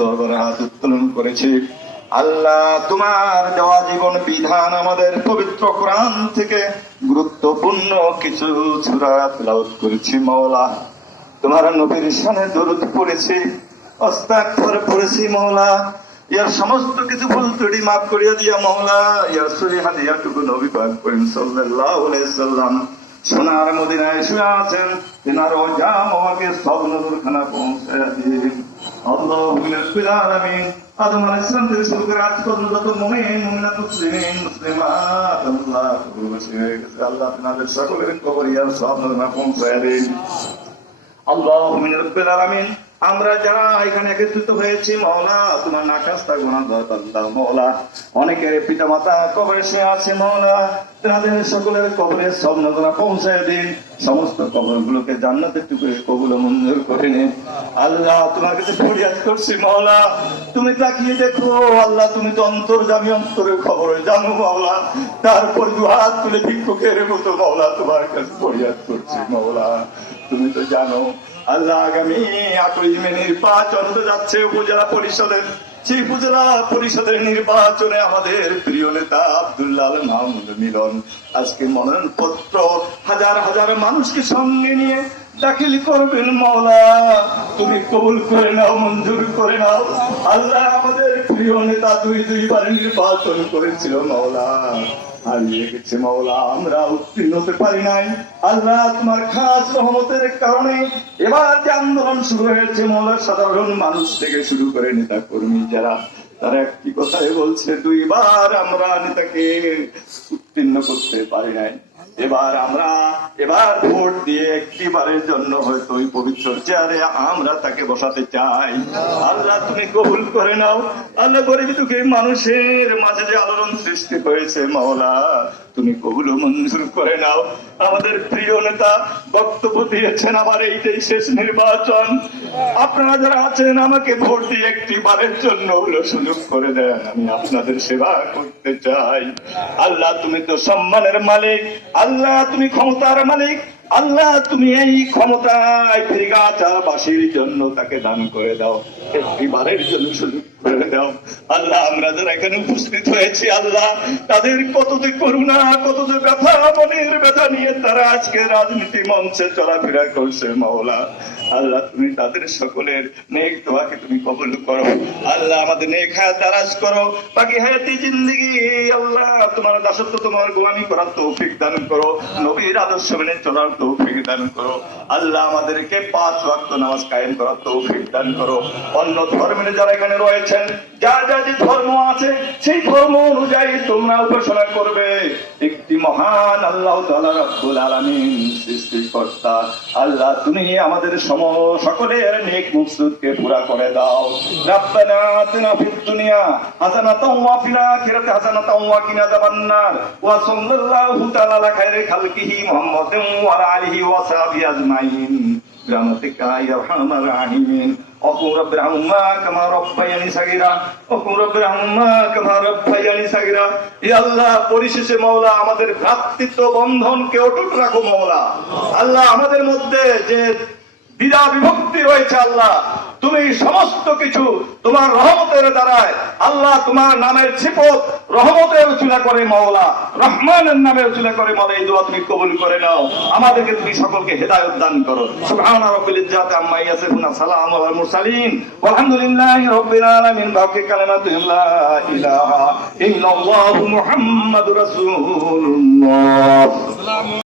দরবারে হাত উত্তোলন করেছি। আল্লাহ, তোমার দেওয়া জীবন বিধান আমাদের পবিত্র কোরআন থেকে গুরুত্বপূর্ণ কিছু সূরা তেলাওয়াত করেছি মাওলা। তোমার নবীর শানে দরুদ পড়েছি, আস্তাগফার পড়েছি মাওলা। ইয়ার সমস্ত কিছু ভুল ত্রুটি মাফ করিয়া দিয়া মাওলা। ইয়ার সহি হাদিয়াটুকু নবী পাক করিম সাল্লাল্লাহু আলাইহি সাল্লাম সোনার মদিনায় শুয়ে আছেন, তিনার ওজাম আমাকে সব নজরখানা পৌঁছায় দিন। আল্লাহুম্মা রাব্বিল আলামিন। আদম আলাইহিস সালাম থেকে শুরু করে আজ পর্যন্ত যত মুমিন মুমিনাত মুসলিমিন মুসলিমাত আল্লাহ তিনাদের সকলের কবরিয়া সব নজরখানা পৌঁছায় দিন। আল্লাহুম্মা রাব্বিল আলামিন। আমরা যারা এখানে একত্রিত হয়েছি মাওলা, তোমার নাকাস্তা গুনাহগার বান্দা মাওলা। অনেকের পিতা মাতা কবরে শুয়ে আছে মাওলা, তাদের সকলের কবরে সব নজরা পৌঁছায় দিন। সমস্ত কবরগুলোকে জান্নাতের টুকরে কবুল মঞ্জুর করে নিন। আল্লাহ, তোমার কাছে ফরিয়াদ করছি মাওলা, তুমি তাকিয়ে দেখো আল্লাহ, তুমি তো অন্তর্যামী, অন্তরের খবর জানো মাওলা। তারপর দুহাত তুলে ভিক্ষুকের মতো মাওলা তোমার কাছে ফরিয়াদ করছি মাওলা, তুমি তো জানো। আল্লাহ, আগামী 8ই মে নির্বাচন তো যাচ্ছে উপজেলা পরিষদের। সেই উপজেলা পরিষদের নির্বাচনে আমাদের প্রিয় নেতা আব্দুল্লাহ আল মাহমুদ মিলন আজকে মনোনয়ন পত্র হাজার হাজার মানুষকে সঙ্গে নিয়ে দাখিল করবেন মাওলা। তুমি কবুল করে নাও, মঞ্জুর করে নাও। আল্লাহ, আমাদের প্রিয় নেতা দুইবার নির্বাচন করেছিল মাওলা, হারিয়ে গেছে মাওলা, আমরা উত্তীর্ণ হতে পারি নাই। আল্লাহ, তোমার খাস রহমতের কারণে এবার যে আন্দোলন শুরু হয়েছে মাওলা, সাধারণ মানুষ থেকে শুরু করে নেতা কর্মী যারা, তারা একটি কথাই বলছে, দুইবার আমরা নেতাকে উত্তীর্ণ করতে পারি নাই। এবার ভোট দিয়ে একটিবারের জন্য হয়তো ওই পবিত্র চেয়ারে আমরা তাকে বসাতে চাই। আল্লাহ, তুমি কবুল করে নাও। আল্লাহ, গরিব দুঃখী মানুষের মাঝে যে আলোড়ন সৃষ্টি হয়েছে মাওলা, তুমি কবুল মঞ্জুর করে নাও। আমাদের প্রিয় নেতা বক্তব্য দিয়েছেন, আবার এইটাই শেষ নির্বাচন, আপনারা যারা আছেন আমাকে ভোট দিয়ে একটিবারের জন্য হলো সুযোগ করে দেন, আমি আপনাদের সেবা করতে চাই। আল্লাহ, তুমি তো সম্মানের মালিক, আল্লাহ তুমি ক্ষমতার মালিক। আল্লাহ, তুমি এই ক্ষমতায় ফিরিগাছাবাসীর জন্য তাকে দান করে দাও, একটিবারের জন্য সুযোগ করে দাও। আল্লাহ, আমরা যারা এখানে উপস্থিত হয়েছি আল্লাহ, তাদের কত যে করুণা, কত যে ব্যথা, মনের ব্যথা নিয়ে তারা আজকে রাজনীতি মঞ্চে চলাফেরা করছে মাওলা। আল্লাহ, তুমি তাদের সকলের নেক দোয়াকে তুমি কবুল করো। আল্লাহ, আমাদের নেক হায়াত দারাজ করো, বাকি হায়াতি জিন্দেগি আল্লাহ তোমার দাসত্ব, তোমার গোলামি করার তৌফিক দান করো, নবীর আদর্শ মেনে চলার তৌফিক দান করো। আল্লাহ, আমাদেরকে 5 ওয়াক্ত নামাজ কায়েম করার তৌফিক দান করো। অন্য ধর্মের যারা এখানে রয়েছেন, যার যা যে ধর্ম আছে সেই ধর্ম অনুযায়ী তোমরা উপাসনা করবে। একটি মহান আল্লাহ তাআলা রব্বুল আলামিন সৃষ্টিকর্তা আল্লাহ, তুমি আমাদের সকলের নেক মুকসুদকে পুরা করে দাও। রাব্বানা আতিনা ফিদ দুনিয়া হাসানাতাও ওয়া ফিল আখিরাতি হাসানাতাও ওয়া কিনা আযাবান্নার। ওয়া সাল্লাল্লাহু তাআলা আলা খায়রি খালকিহি মুহাম্মাদিন ওয়া আলা আলিহি ওয়া সাহবিহি আজমাইন বিরাহমাতিকা ইয়া আরহামার রাহিমিন। وقل رب ارحمهما كما ربياني صغيرا وقل رب ارحمهما كما ربياني صغيرا। ইয়া আল্লাহ, পরিশেষে মাওলা আমাদের ভ্রাতৃত্ব বন্ধনকে অটুট রাখো মাওলা। আল্লাহ, আমাদের মধ্যে যে দ্বিধা বিভক্তি রয়েছে আল্লাহ, তুমি সমস্ত কিছু তোমার রহমতের দ্বারায় আল্লাহ, তোমার নামের সিফত রহমতের উচিলা করে মাওলা, রহমানের নামে উচিলা করে মাওলা, এই দোয়া তুমি কবুল করে নাও। আমাদেরকে তুমি সকলকে হেদায়েত দান করো। সুবহান রাব্বিল ইজ্জাতি আম্মা ইয়াসিফুন, সালামু আলাল মুরসালিন, ওয়ালহামদুলিল্লাহি রাব্বিল আলামিন। বাকি কালিমাতু লা ইলাহা ইল্লাল্লাহু মুহাম্মাদুর রাসূলুল্লাহ।